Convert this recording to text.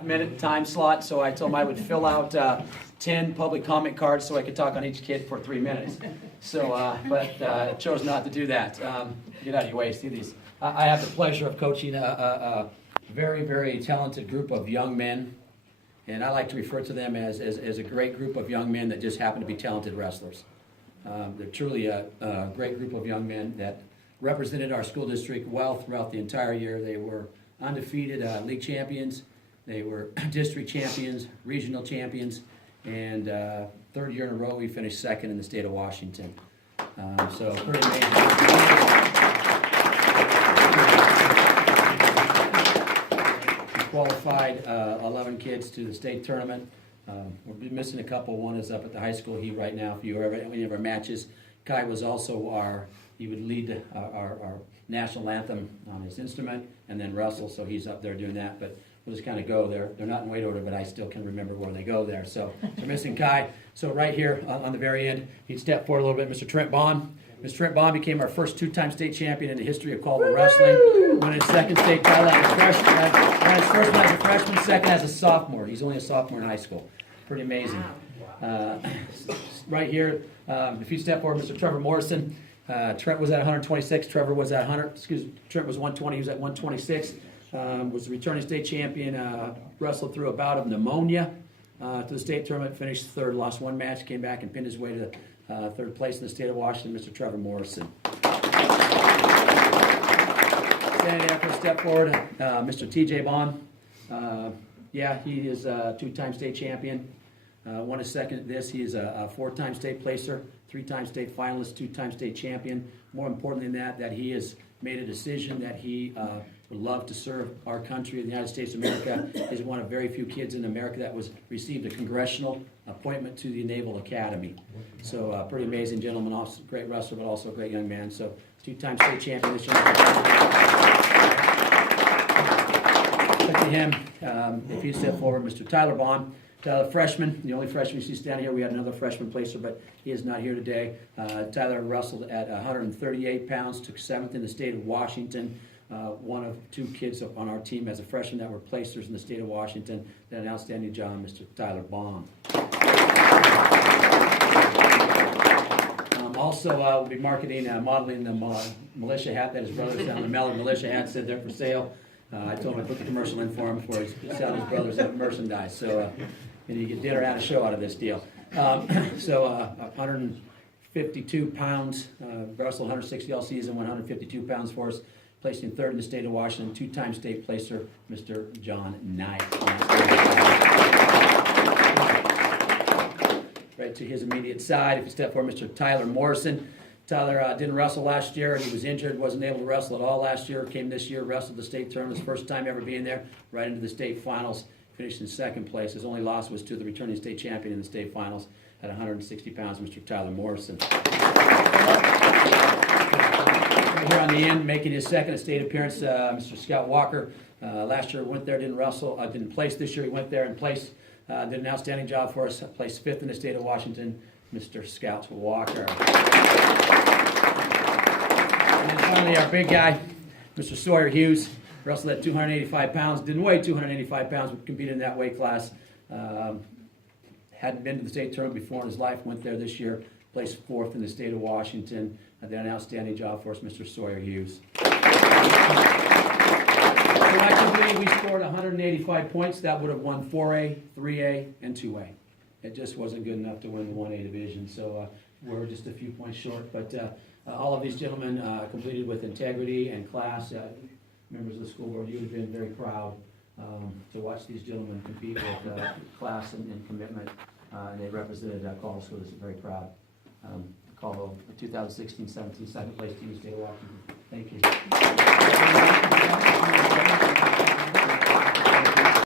2.5 minute time slot, so I told him I would fill out 10 public comment cards so I could talk on each kid for 3 minutes. So, but chose not to do that. Get out of your way, see these. I have the pleasure of coaching a very, very talented group of young men, and I like to refer to them as a great group of young men that just happen to be talented wrestlers. They're truly a great group of young men that represented our school district well throughout the entire year. They were undefeated league champions, they were district champions, regional champions, and third year in a row we finished second in the state of Washington. So pretty amazing. We qualified 11 kids to the state tournament. We're missing a couple. One is up at the high school heat right now. If you were ever at any of our matches, Kai was also he would lead our national anthem on his instrument and then wrestle, so he's up there doing that. But we'll just kind of go there. They're not in weight order, but I still can remember where they go there. So we're missing Kai. So right here on the very end, he'd step forward a little bit, Mr. Trent Bond. Mr. Trent Bond became our first two-time state champion in the history of Colville wrestling. Won his second state title as a freshman. Won his first one as a freshman, second as a sophomore. He's only a sophomore in high school. Pretty amazing. Right here, if you step forward, Mr. Trevor Morrison. Trent was at 126. Trevor was at 100. Trent was 120. He was at 126. Was the returning state champion. Wrestled through a bout of pneumonia to the state tournament. Finished third. Lost one match. Came back and pinned his way to third place in the state of Washington. Mr. Trevor Morrison. Standing there for a step forward, Mr. T.J. Bond. Yeah, he is a two-time state champion. Won his second at this. He is a four-time state placer, three-time state finalist, two-time state champion. More importantly than that he has made a decision that he would love to serve our country, the United States of America. He's one of very few kids in America that received a congressional appointment to the Naval Academy. So pretty amazing gentleman, also great wrestler, but also a great young man. So two-time state champion this year. To him, if you step forward, Mr. Tyler Bond. Tyler, freshman, the only freshman you see standing here. We had another freshman placer, but he is not here today. Tyler wrestled at 138 pounds, took 7th in the state of Washington. One of two kids on our team as a freshman that were placers in the state of Washington. Did an outstanding job, Mr. Tyler Bond. Also, we'll be modeling the militia hat that his brother found. The Mellon militia hat said they're for sale. I told him I'd put the commercial in for him before he sell his brothers merchandise. So you get dinner and a show out of this deal. 152 pounds, wrestled 160 all season, 152 pounds for us. Placing third in the state of Washington, two-time state placer, Mr. John Knight. Right to his immediate side, if you step forward, Mr. Tyler Morrison. Tyler didn't wrestle last year. He was injured, wasn't able to wrestle at all last year. Came this year, wrestled the state tournament. His first time ever being there, right into the state finals. Finished in second place. His only loss was to the returning state champion in the state finals at 160 pounds, Mr. Tyler Morrison. Right here on the end, making his second state appearance, Mr. Scott Walker. Last year went there, didn't wrestle, didn't place. This year he went there and placed. Did an outstanding job for us. Placed 5th in the state of Washington, Mr. Scout Walker. And then finally, our big guy, Mr. Sawyer Hughes, wrestled at 285 pounds. Didn't weigh 285 pounds, but competed in that weight class. Hadn't been to the state tournament before in his life. Went there this year. Placed 4th in the state of Washington. Did an outstanding job for us, Mr. Sawyer Hughes. Collectively, we scored 185 points. That would have won 4A, 3A, and 2A. It just wasn't good enough to win the 1A division, so we're just a few points short. But all of these gentlemen completed with integrity and class. Members of the school board, you would have been very proud to watch these gentlemen compete with class and commitment. And they represented Colville School District very proud. Colville 2016-17 second place team in the state of Washington. Thank you.